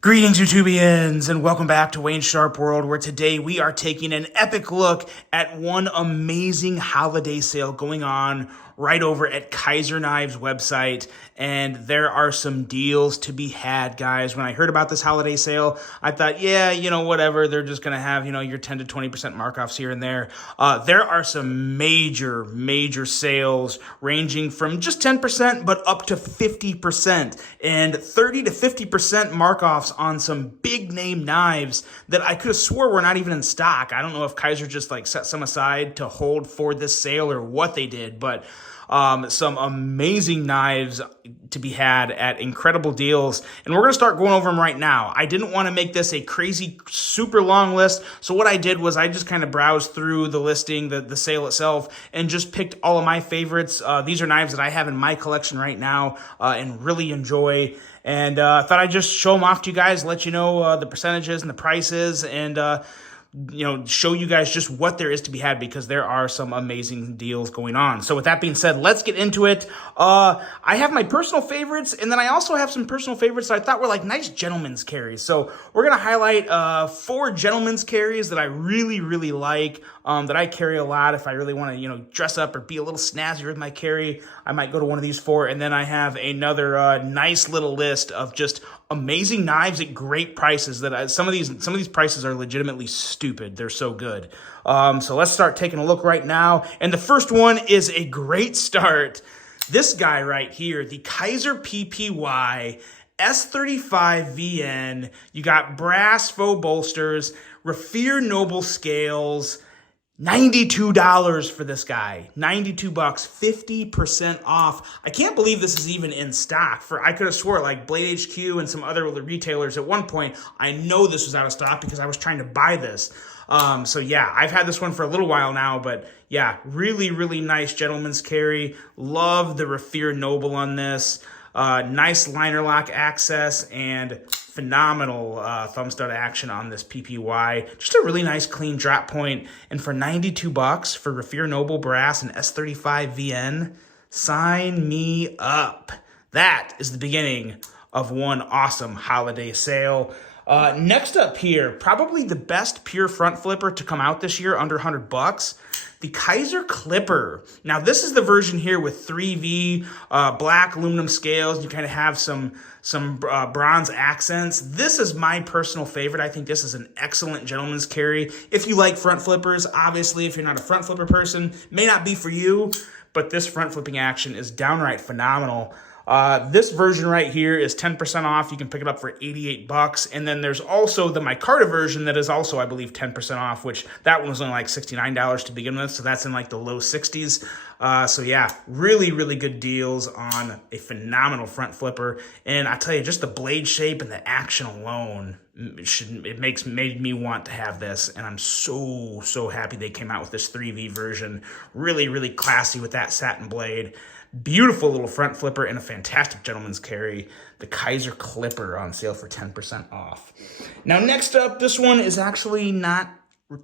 Greetings, YouTubians, and welcome back to Wayne Sharp World, where today we are taking an epic look at one amazing holiday sale going on right over at Kaiser Knives website, and there are some deals to be had, guys. When I heard about this holiday sale, I thought, yeah, whatever, they're just gonna have, your 10 to 20% markups here and there. There are some major sales ranging from just 10%, but up to 50%, and 30 to 50% markups on some big name knives that I could have swore were not even in stock. I don't know if Kaiser just set some aside to hold for this sale or what they did, but some amazing knives to be had at incredible deals, and we're going to start going over them right now. I didn't want to make this a crazy, super long list, so what I did was I just kind of browsed through the listing, the sale itself, and just picked all of my favorites. These are knives that I have in my collection right now and really enjoy, and thought I'd just show them off to you guys, let you know the percentages and the prices, and show you guys just what there is to be had, because there are some amazing deals going on. So with that being said, let's get into it. I have my personal favorites, and then I also have some personal favorites that I thought were nice gentleman's carries. So we're going to highlight 4 gentleman's carries that I really like, that I carry a lot. If I really want to, dress up or be a little snazzier with my carry, I might go to one of these 4. And then I have another nice little list of just amazing knives at great prices that some of these prices are legitimately stupid. They're so good. So let's start taking a look right now. And the first one is a great start. This guy right here, the Kaiserppy S35VN. You got brass faux bolsters, Raffir Noble scales, $92 for this guy. $92, 50% off. I can't believe this is even in stock. I could have swore Blade HQ and some other retailers at one point, I know this was out of stock because I was trying to buy this. So yeah, I've had this one for a little while now, but yeah, really nice gentleman's carry. Love the Raffir Noble on this. Nice liner lock access and phenomenal thumb stud action on this PPY. Just a really nice clean drop point. And for $92 for Raffir Noble brass and S35VN, sign me up. That is the beginning of one awesome holiday sale. Next up here, probably the best pure front flipper to come out this year, under $100. The Kaiser Clipper. Now, this is the version here with 3V, black aluminum scales. You kind of have some bronze accents. This is my personal favorite. I think this is an excellent gentleman's carry. If you like front flippers, obviously, if you're not a front flipper person, may not be for you, but this front flipping action is downright phenomenal. This version right here is 10% off. You can pick it up for $88. And then there's also the micarta version that is also, I believe, 10% off, which that one was only $69 to begin with. So that's in the low 60s. So yeah, really good deals on a phenomenal front flipper. And I tell you, just the blade shape and the action alone, made me want to have this. And I'm so happy they came out with this 3V version. Really classy with that satin blade. Beautiful little front flipper and a fantastic gentleman's carry. The Kaiser Clipper on sale for 10% off. Now, next up, this one is actually not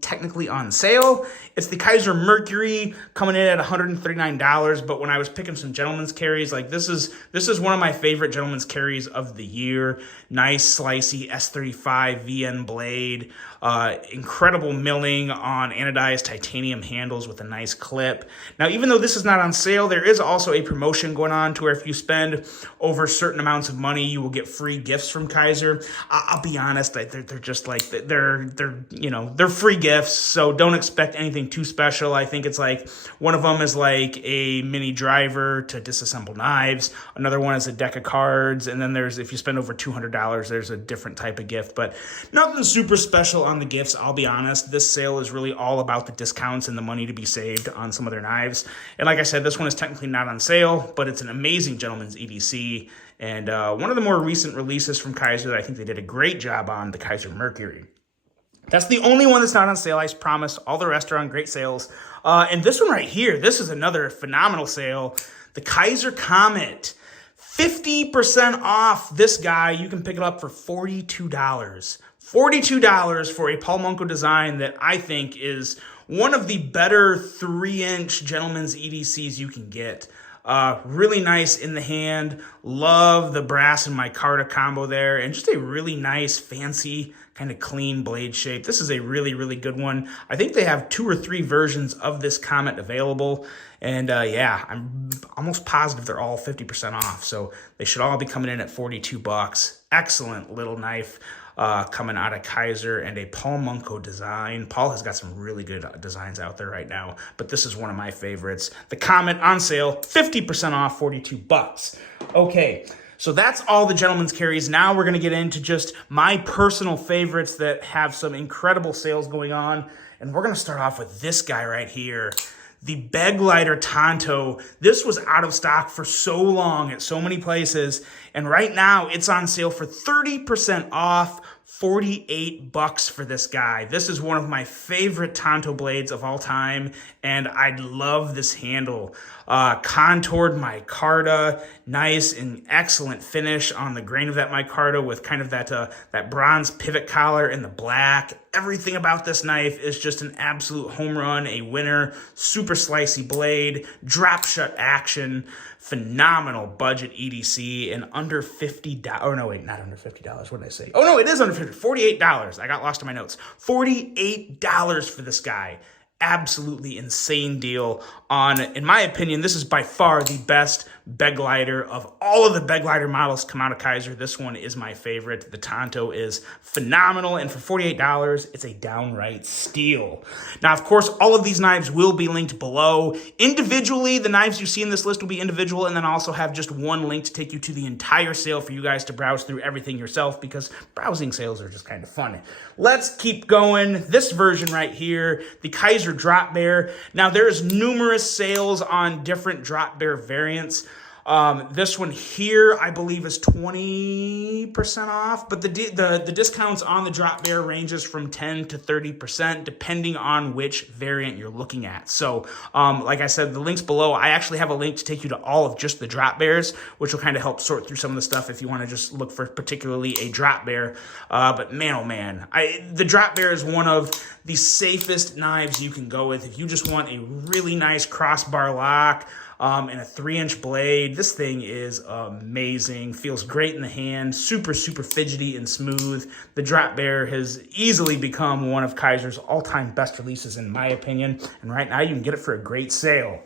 technically on sale. It's the Kaiser Mercury, coming in at $139. But when I was picking some gentleman's carries, this is one of my favorite gentleman's carries of the year. Nice slicey S35VN blade, incredible milling on anodized titanium handles with a nice clip. Now, even though this is not on sale, there is also a promotion going on to where if you spend over certain amounts of money, you will get free gifts from Kaiser. I'll be honest, they're just they're free gifts, so don't expect anything too special. I think it's one of them is a mini driver to disassemble knives. Another one is a deck of cards, and then there's, if you spend over $200, there's a different type of gift, but nothing super special on the gifts. I'll be honest, this sale is really all about the discounts and the money to be saved on some of their knives. And like I said, this one is technically not on sale, but it's an amazing gentleman's EDC, and one of the more recent releases from Kaiser that I think they did a great job on, the Kaiser Mercury. That's the only one that's not on sale, I promise. All the rest are on great sales. And this one right here, this is another phenomenal sale. The Kaiser Comet, 50% off this guy. You can pick it up for $42. $42 for a Paul Munko design that I think is one of the better 3-inch gentleman's EDCs you can get. Really nice in the hand. Love the brass and micarta combo there. And just a really nice, fancy, kind of clean blade shape. This is a really, really good one. I think they have 2 or 3 versions of this Comet available. And yeah, I'm almost positive they're all 50% off. So they should all be coming in at 42 bucks. Excellent little knife. Coming out of Kaiser, and a Paul Munko design. Paul has got some really good designs out there right now, but this is one of my favorites. The Comet on sale, 50% off, 42 bucks. Okay, so that's all the gentleman's carries. Now we're going to get into just my personal favorites that have some incredible sales going on, and we're going to start off with this guy right here. The Beg Lighter Tonto. This was out of stock for so long at so many places, and right now it's on sale for 30% off, 48 bucks for this guy. This is one of my favorite Tonto blades of all time, and I love this handle. Contoured micarta, nice and excellent finish on the grain of that micarta with kind of that bronze pivot collar in the black. Everything about this knife is just an absolute home run, a winner. Super slicey blade, drop shut action, phenomenal budget EDC, and under $50. Oh no, wait, not under $50. What did I say? Oh no, it is under $50. $48. I got lost in my notes. $48 for this guy. Absolutely insane deal on, in my opinion, this is by far the best beg lighter of all of the beg lighter models come out of Kaiser. This one is my favorite. The Tonto is phenomenal, and for $48, it's a downright steal. Now, of course, all of these knives will be linked below. Individually, the knives you see in this list will be individual, and then I also have just one link to take you to the entire sale for you guys to browse through everything yourself, because browsing sales are just kind of fun. Let's keep going. This version right here, the Kaiser Drop Bear. Now, there's numerous sales on different drop bear variants. This one here, I believe, is 20% off, but the discounts on the drop bear ranges from 10 to 30%, depending on which variant you're looking at. So, like I said, the links below, I actually have a link to take you to all of just the drop bears, which will kind of help sort through some of the stuff if you want to just look for particularly a drop bear. But man, oh man, the drop bear is one of the safest knives you can go with if you just want a really nice crossbar lock. And a 3-inch blade. This thing is amazing. Feels great in the hand. Super, super fidgety and smooth. The Drop Bear has easily become one of Kaiser's all-time best releases, in my opinion. And right now, you can get it for a great sale.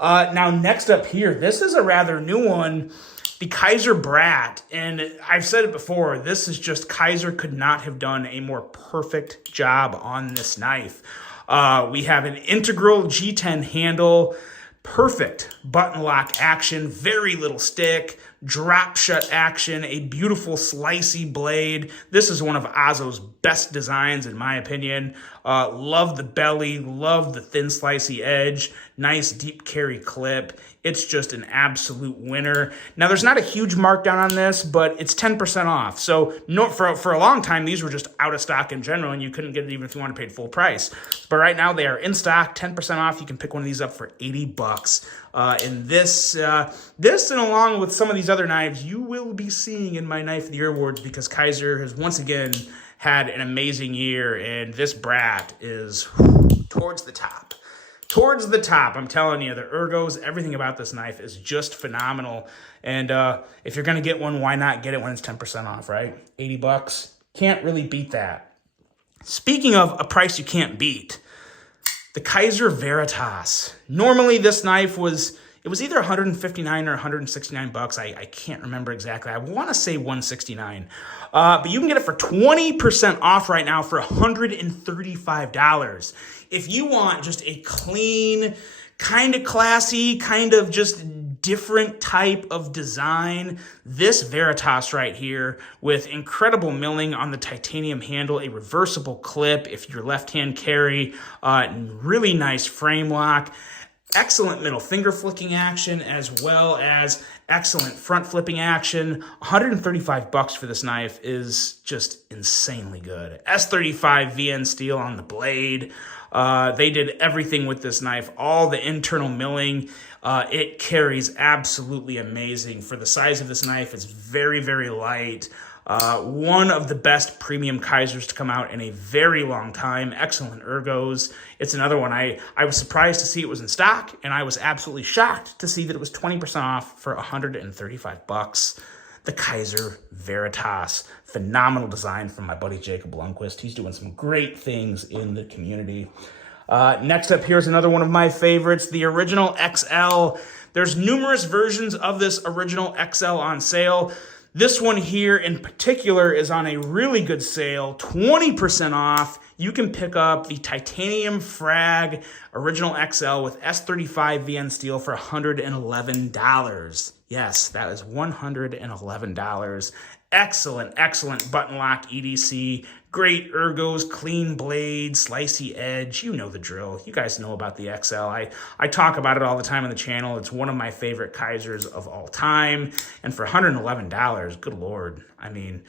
Now, next up here, this is a rather new one. The Kaiser Brat. And I've said it before, this is just, Kaiser could not have done a more perfect job on this knife. We have an integral G10 handle. Perfect button lock action, very little stick, drop shut action, a beautiful slicey blade. This is one of Ozzo's best designs, in my opinion. Love the belly, love the thin slicey edge, nice deep carry clip. It's just an absolute winner. Now, there's not a huge markdown on this, but it's 10% off. So for a long time, these were just out of stock in general, and you couldn't get it even if you wanted to pay full price. But right now, they are in stock, 10% off. You can pick one of these up for 80 bucks. And this and along with some of these other knives, you will be seeing in my Knife of the Year awards, because Kaiser has once again had an amazing year, and this Brat is towards the top. Towards the top, I'm telling you, the ergos, everything about this knife is just phenomenal. And if you're going to get one, why not get it when it's 10% off, right? 80 bucks. Can't really beat that. Speaking of a price you can't beat, the Kaiser Veritas. Normally, this knife was either 159 or 169 bucks. I can't remember exactly. I want to say 169. But you can get it for 20% off right now for $135. If you want just a clean, kind of classy, kind of just different type of design, this Veritas right here with incredible milling on the titanium handle, a reversible clip if you're left-hand carry, really nice frame lock, excellent middle finger flicking action, as well as excellent front flipping action. 135 bucks for this knife is just insanely good. S35VN steel on the blade. They did everything with this knife, all the internal milling. It carries absolutely amazing. For the size of this knife, it's very, very light. One of the best premium Kaisers to come out in a very long time. Excellent ergos. It's another one. I was surprised to see it was in stock, and I was absolutely shocked to see that it was 20% off for $135. The Kaiser Veritas. Phenomenal design from my buddy Jacob Lundquist. He's doing some great things in the community. Next up, here's another one of my favorites, the Original XL. There's numerous versions of this Original XL on sale. This one here in particular is on a really good sale, 20% off. You can pick up the titanium frag Original XL with S35VN steel for $111. Yes, that is $111. Excellent, excellent button lock EDC. Great ergos, clean blades, slicey edge. You know the drill. You guys know about the XL. I talk about it all the time on the channel. It's one of my favorite Kaisers of all time. And for $111, good Lord. I mean,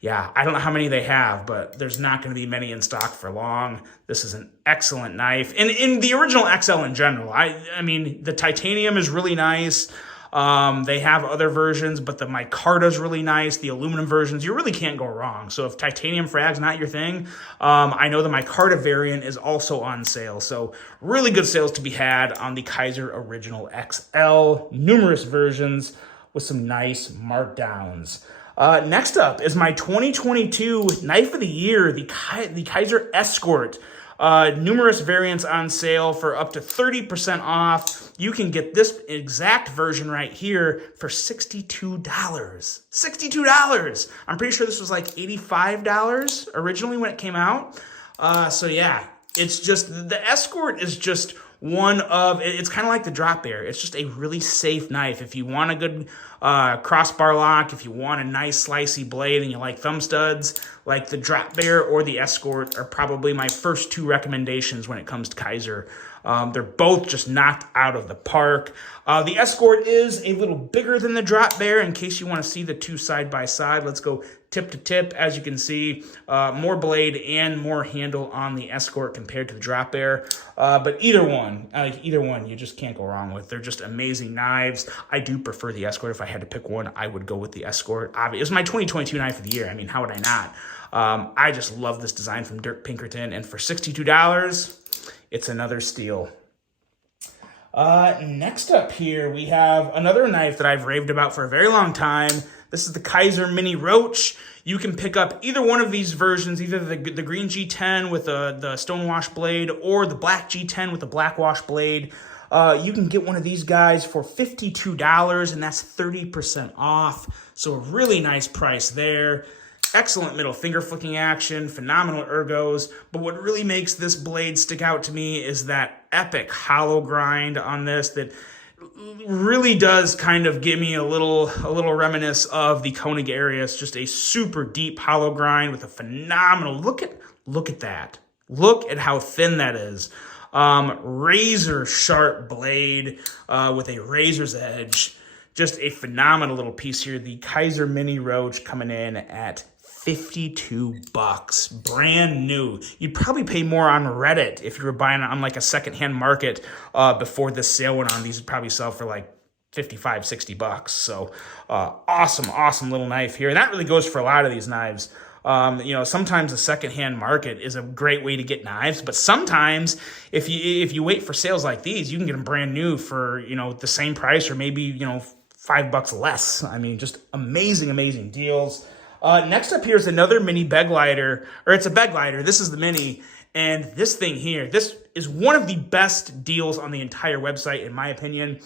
yeah, I don't know how many they have, but there's not going to be many in stock for long. This is an excellent knife. And in the Original XL in general, I mean, the titanium is really nice. They have other versions, but the micarta is really nice. The aluminum versions, you really can't go wrong. So if titanium frag's not your thing, I know the micarta variant is also on sale. So really good sales to be had on the Kaiser Original XL. Numerous versions with some nice markdowns. Next up is my 2022 Knife of the Year, the Kaiser Escort. Numerous variants on sale for up to 30% off. You can get this exact version right here for $62. $62! I'm pretty sure this was like $85 originally when it came out. So yeah, it's just, the Escort is just one of, it's kind of like the drop bear. It's just a really safe knife. If you want a good crossbar lock, if you want a nice slicey blade and you like thumb studs, like the drop bear or the Escort are probably my first two recommendations when it comes to Kaiser. They're both just knocked out of the park. The Escort is a little bigger than the drop bear. In case you want to see the two side by side, let's go tip to tip. As you can see, more blade and more handle on the Escort compared to the drop bear. But either one, you just can't go wrong with. They're just amazing knives. I do prefer the Escort. If I had to pick one, I would go with the Escort. It was my 2022 Knife of the Year. I mean, how would I not? I just love this design from Dirk Pinkerton, and for $62, it's another steal. Next up here, we have another knife that I've raved about for a very long time. This is the Kaiser Mini Roach. You can pick up either one of these versions, either the green G10 with the stonewash blade or the black G10 with the black wash blade. You can get one of these guys for $52, and that's 30% off. So a really nice price there. Excellent middle finger flicking action, phenomenal ergos, but what really makes this blade stick out to me is that epic hollow grind on this that really does kind of give me a little reminisce of the Koenig Arius, just a super deep hollow grind with a phenomenal, look at that. Look at how thin that is. Razor sharp blade with a razor's edge. Just a phenomenal little piece here. The Kaiser Mini Roach coming in at $52, brand new. You'd probably pay more on Reddit if you were buying it on like a secondhand market before this sale went on. These would probably sell for like $55, $60. So awesome little knife here. And that really goes for a lot of these knives. You know, sometimes the secondhand market is a great way to get knives, but sometimes if you wait for sales like these, you can get them brand new for, you know, the same price or maybe, you know, $5 less. I mean, just amazing deals. Next up here is another mini bed glider, or it's a bed glider. This is the mini, and this thing here, this is one of the best deals on the entire website, in my opinion.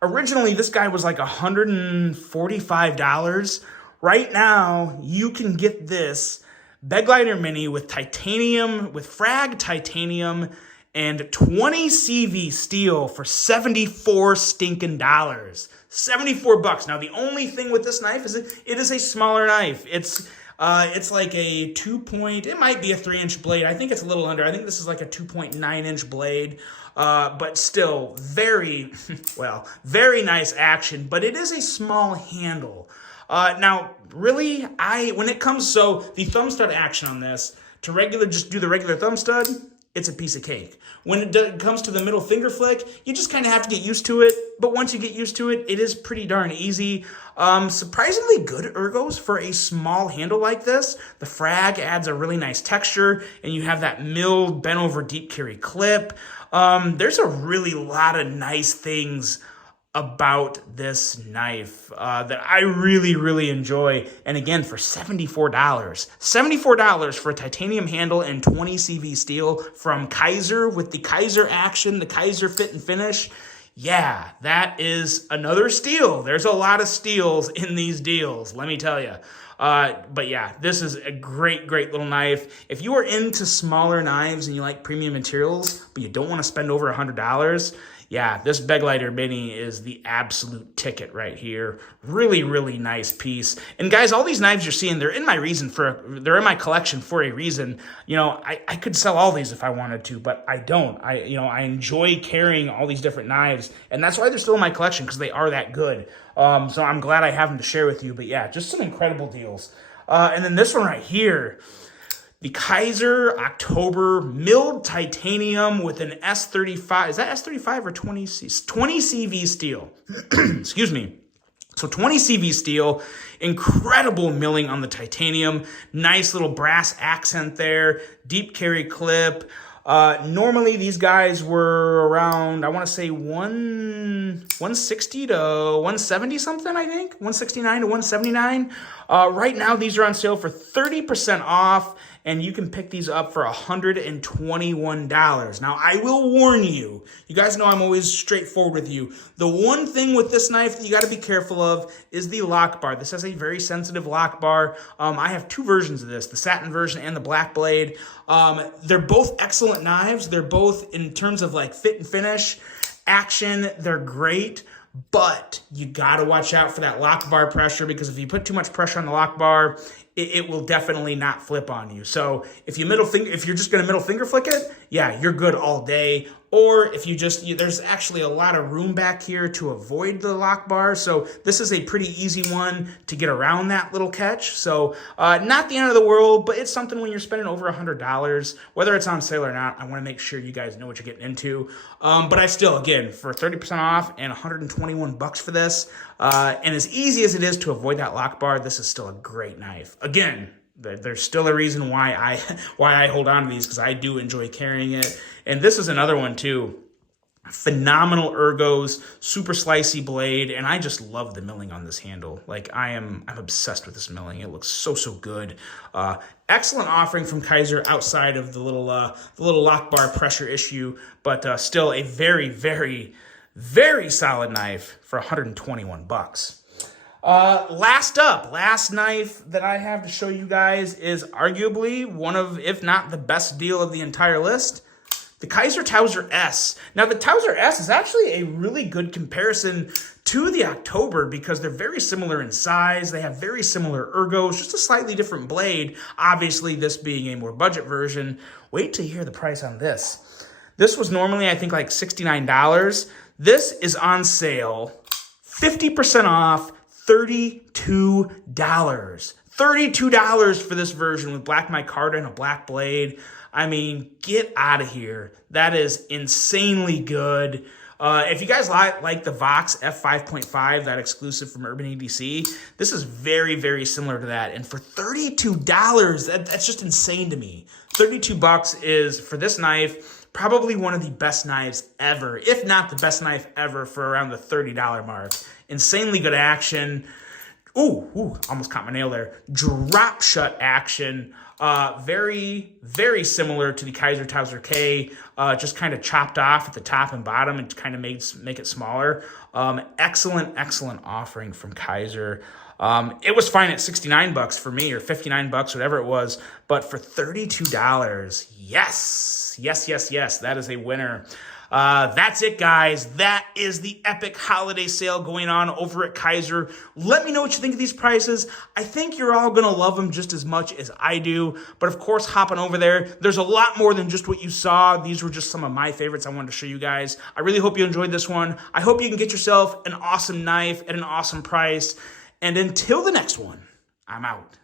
Originally, this guy was like $145. Right now, you can get this bed glider mini with titanium, with frag titanium, and 20 CV steel for $74 stinking dollars. $74. Now, the only thing with this knife is it is a smaller knife. It's like a it might be a 3-inch blade. I think it's a little under. I think this is like a 2.9-inch blade. But still very nice action, but it is a small handle. Now, really, when it comes, so the thumb stud action on this, just do the regular thumb stud, it's a piece of cake. When it comes to the middle finger flick, you just kind of have to get used to it. But once you get used to it, it is pretty darn easy. Surprisingly good ergos for a small handle like this. The frag adds a really nice texture, and you have that milled, bent over deep carry clip. There's a really lot of nice things about this knife that I really, really enjoy. And again, for $74, $74 for a titanium handle and 20 CV steel from Kizer with the Kizer action, the Kizer fit and finish. Yeah, that is another steal. There's a lot of steals in these deals, let me tell you. But yeah, this is a great, great little knife. If you are into smaller knives and you like premium materials, but you don't want to spend over $100, yeah, this Begleiter Mini is the absolute ticket right here. Really, really nice piece. And guys, all these knives you're seeing, they're in my collection for a reason. You know, I could sell all these if I wanted to, but I don't. I enjoy carrying all these different knives, and that's why they're still in my collection, because they are that good. So I'm glad I have them to share with you. But yeah, just some incredible deals. And then this one right here, the Kaiser October milled titanium with an S35. Is that S35 or 20 CV steel? Excuse me. So 20 CV steel, incredible milling on the titanium, nice little brass accent there, deep carry clip. Normally these guys were around, I want to say 160 to 170 something, I think. 169 to 179. Right now these are on sale for 30% off, and you can pick these up for $121. Now, I will warn you, you guys know I'm always straightforward with you. The one thing with this knife that you got to be careful of is the lock bar. This has a very sensitive lock bar. I have two versions of this, the satin version and the black blade. They're both excellent knives. They're both, in terms of like fit and finish, action, they're great. But you got to watch out for that lock bar pressure, because if you put too much pressure on the lock bar, it will definitely not flip on you. So if you're just going to middle finger flick it, yeah, you're good all day. Or if there's actually a lot of room back here to avoid the lock bar. So this is a pretty easy one to get around that little catch. So not the end of the world, but it's something when you're spending over $100, whether it's on sale or not, I want to make sure you guys know what you're getting into. But I still, again, for 30% off and $121 for this, and as easy as it is to avoid that lock bar, this is still a great knife. Again, there's still a reason why I hold on to these, because I do enjoy carrying it. And this is another one too. Phenomenal ergos, super slicey blade, and I just love the milling on this handle. Like I'm obsessed with this milling. It looks so good. Excellent offering from Kizer outside of the little lock bar pressure issue, but still a very, very, very solid knife for $121. Last knife that I have to show you guys is arguably one of, if not the best deal of the entire list, the Kaiser Touser S. Now, the Touser S is actually a really good comparison to the October, because they're very similar in size. They have very similar ergos, just a slightly different blade. Obviously, this being a more budget version. Wait till you hear the price on this. This was normally, I think, like $69. This is on sale, 50% off, $32. $32 for this version with black micarta and a black blade. I mean, get out of here. That is insanely good. If you guys like the Vox F5.5, that exclusive from Urban EDC, this is very, very similar to that. And for $32, that's just insane to me. $32 is, for this knife, probably one of the best knives ever, if not the best knife ever, for around the $30 mark. Insanely good action. Ooh, almost caught my nail there. Drop shut action. Very, very similar to the Kaiser Touser K, just kind of chopped off at the top and bottom and kind of make it smaller. Excellent offering from Kizer. It was fine at $69 for me, or $59, whatever it was, but for $32, yes, that is a winner. That's it, guys. That is the epic holiday sale going on over at Kizer. Let me know what you think of these prices. I think you're all going to love them just as much as I do. But of course, hopping over there, there's a lot more than just what you saw. These were just some of my favorites I wanted to show you guys. I really hope you enjoyed this one. I hope you can get yourself an awesome knife at an awesome price. And until the next one, I'm out.